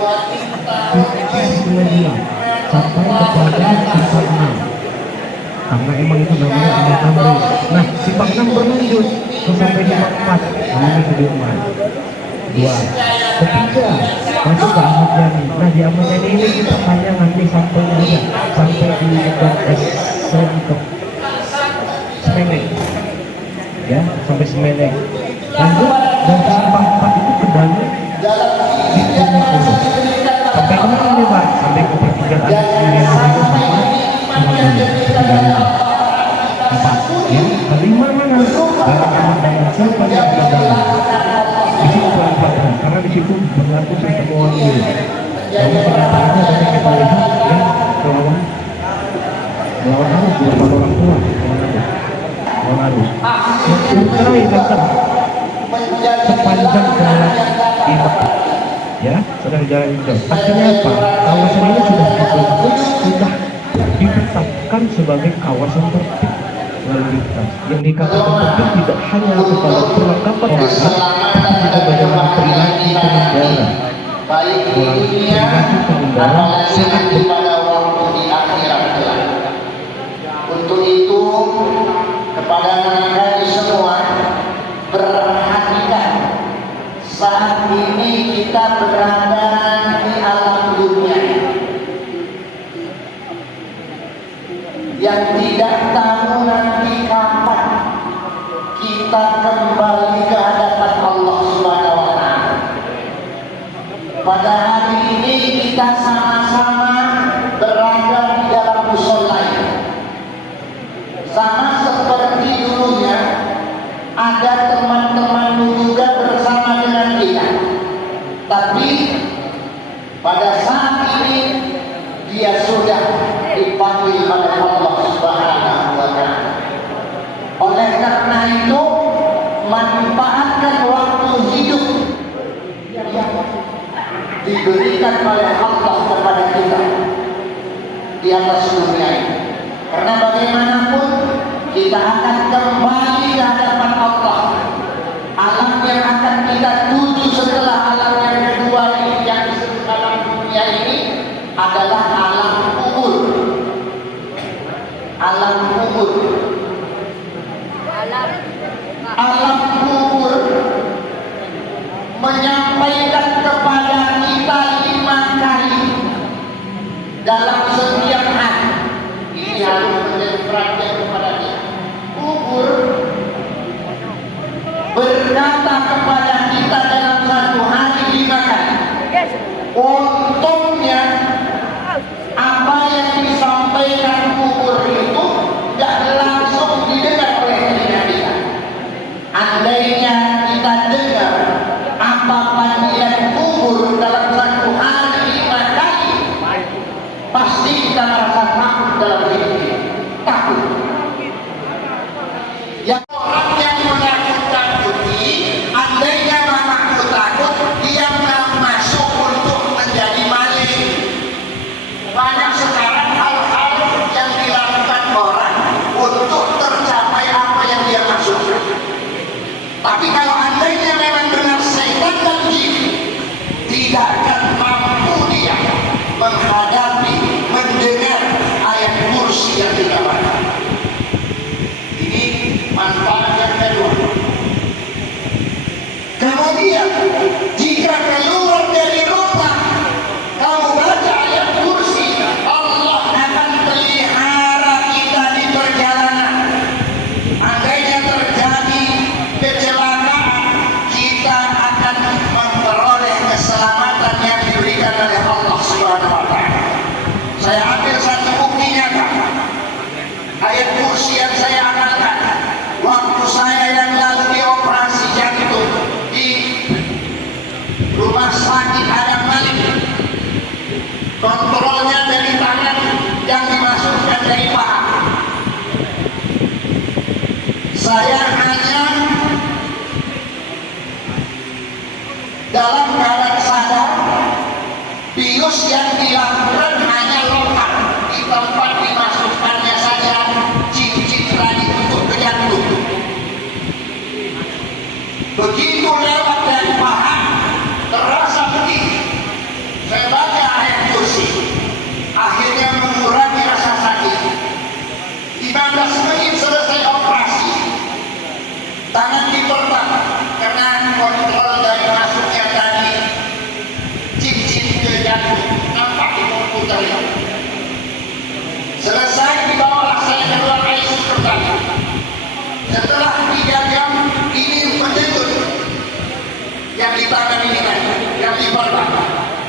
PPS 22 sampai kepada sifat 6, karena emang itu namanya amal tamrin. Nah, sifat 6 berlanjut sampai sifat 4, namanya kedudukan 2. Ketiga, masuk ke Ahmad Yani. Nah, di Ahmad Yani ini kita hanya nanti sampelnya aja sampai di dekat untuk Semenek, ya, sampai Semenek. Lanjut dan sifat 4 itu kembali di dunia dulu. Sampai kemana nih Pak? Sampai ke pertigaan yang itu sama ketiganya 4, ya. Kelima mana? Dalam dengan siapa yang berdalam? Di situ pelipatan, karena di situ berlaku sistem uang dulu. Namun kenyataannya banyak kita lihat ya melawan arus beberapa orang tua melawan arus. Yang datang sepanjang jalan ibadah, ya, sedang jalan itu. Akhirnya apa? Kawasan ini sudah ditetapkan sebagai kawasan tertib lalu lintas. Yang dikatakan tertib tidak hanya kepada perlengkapan orang, tapi juga bagaimana perilaku pengendara. Perilaku pengendara saat pada waktu di akhirat kelak. Untuk itu kepada kalian semua, perhatikan saat ini kita berada di alam dunia yang tidak tahu nanti kapan kita kembali ke hadapan Allah Subhanahu wa Ta'ala. Pada hari ini kita sama-sama berada di dalam musola, sama seperti dulunya ada teman-teman juga bersama dengan kita, tapi pada saat ini dia sudah dipanggil oleh Allah Subhanahu wa Ta'ala. Oleh karena itu, manfaatkan waktu hidup yang diberikan oleh Allah kepada kita di atas dunia ini. Karena bagaimanapun kita akan kembali ke hadapan Allah. Alam yang akan kita tuju setelah alam yang kedua ini, yang disebut alam dunia ini, adalah alam kubur. Alam kubur. Alam kubur menyampaikan kepada kita 5 kali dalam setiap hari. Ini harus menjadi perhatian kepada kita. Kubur berkata kepada kita dalam satu hari 5 kali. Untungnya apa yang disampaikan kubur itu tidak langsung didengar oleh telinga kita. Andainya kita dengar apa panggilan kubur dalam satu hari 5 kali, pasti kita merasa takut dalam hidup ini. Takut. Yang orang yang menakut-takuti, andainya menakut takut, dia masuk untuk menjadi maling. Banyak sekarang hal-hal yang dilakukan orang untuk tercapai apa yang dia maksudkan. Tapi kalau andainya memang benar setan dan jin, tidak akan mampu dia menghadapi, mendengar ayat kursi yang kita baca. Ini manfaat yang kedua. Kemudian jika keluar dari rumah kamu baca ayat kursi, Allah akan pelihara kita di perjalanan. Andainya terjadi kecelakaan, kita akan memperoleh keselamatan yang diberikan oleh Allah Subhanahu wa Ta'ala. Saya ambil satu buktinya, Kak. Ayat kursi yang saya amalkan waktu saya yang lalu dioperasi jantung di rumah sakit Adam Malik. Kontrolnya dari tangan yang dimasukkan dari paha. Saya hanya dalam keadaan sadar, bius yang dilakukan hanya lokal di tempat dimasukkannya saja cincin tadi untuk ke jantung. Begitu lewat dari paha, terasa pedih. 15 menit selesai operasi, tangan diperban karena kontrol dari masuknya tadi cincin ke jantung, nampak di komputer itu. Selesai dibawalah saya keluar ICU pertama. Setelah 3 jam ini menjemput yang di tangan ini kan, yang diperban.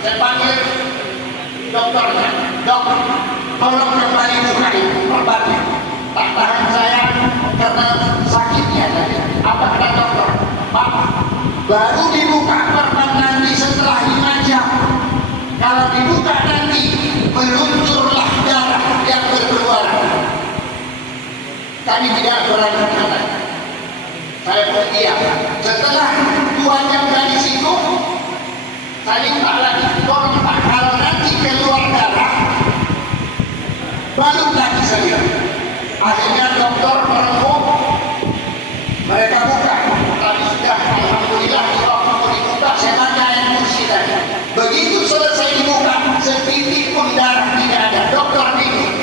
Saya panggil dokternya, dok, tolong kembali buka itu perbannya. Tak tahan saya karena sakitnya tadi. Apa kata dokter? Pak, baru dibuka perban nanti setelah 5 jam. Kalau dibuka nanti meluncurlah darah yang berkeluaran. Kami tidak berani kata. Saya berdiam. Setelah 2 jam dari situ, saya minta lagi, tolong Pak, kalau nanti keluar darah, baru lagi saya. Akhirnya dokter merengkuh, mereka buka. Tadi sudah, alhamdulillah, di waktu dibuka, saya baca ayat kursi tadi. Begitu selesai dibuka, setitik pun darah tidak ada. Dokter bingung.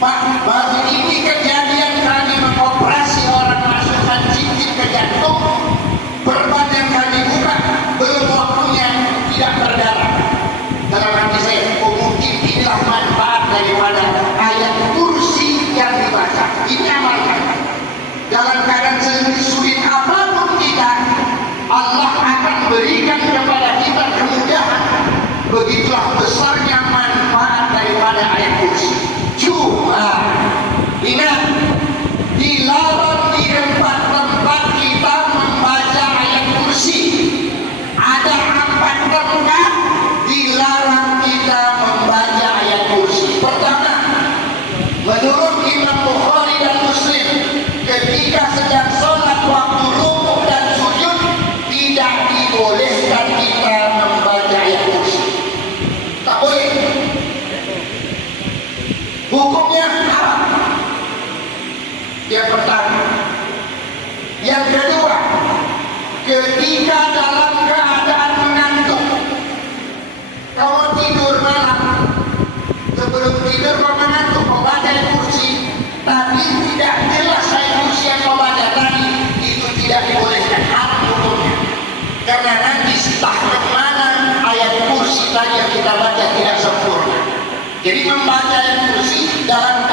Pak, baru ini kejadian kami mengoperasi orang masukkan cincin ke jantung, perban yang kami buka, belum waktunya tidak berdarah. Dalam hati saya, mungkin inilah manfaat daripada ayat kursi yang dibaca. Ini amalkan. Dalam keadaan sulit apapun kita, Allah akan berikan kepada kita kemudahan. Begitulah besarnya manfaat daripada ayat kursi. Cuma ingat, dilarang di tempat-tempat kita membaca ayat kursi. Ada 4 tempat dilarang kita membaca ayat kursi. Pertama, menurut Imam Bukhari dan Muslim, ketika sedang sholat waktu rukuk dan sujud, tidak dibolehkan kita membaca ayat kursi. Tak boleh. Hukumnya apa? Yang pertama. Yang kedua, ketika dalam keadaan mengantuk, kalau tidur malam, sebelum tidur kau mengantuk, kau baca kursi, tapi tidak jelas ayat kursi yang kau baca tadi, itu tidak dibolehkan. Haram hukumnya. Karena nanti entah kemana ayat kursi tadi yang kita baca tidak sempurna. Jadi membaca ayat kursi dalam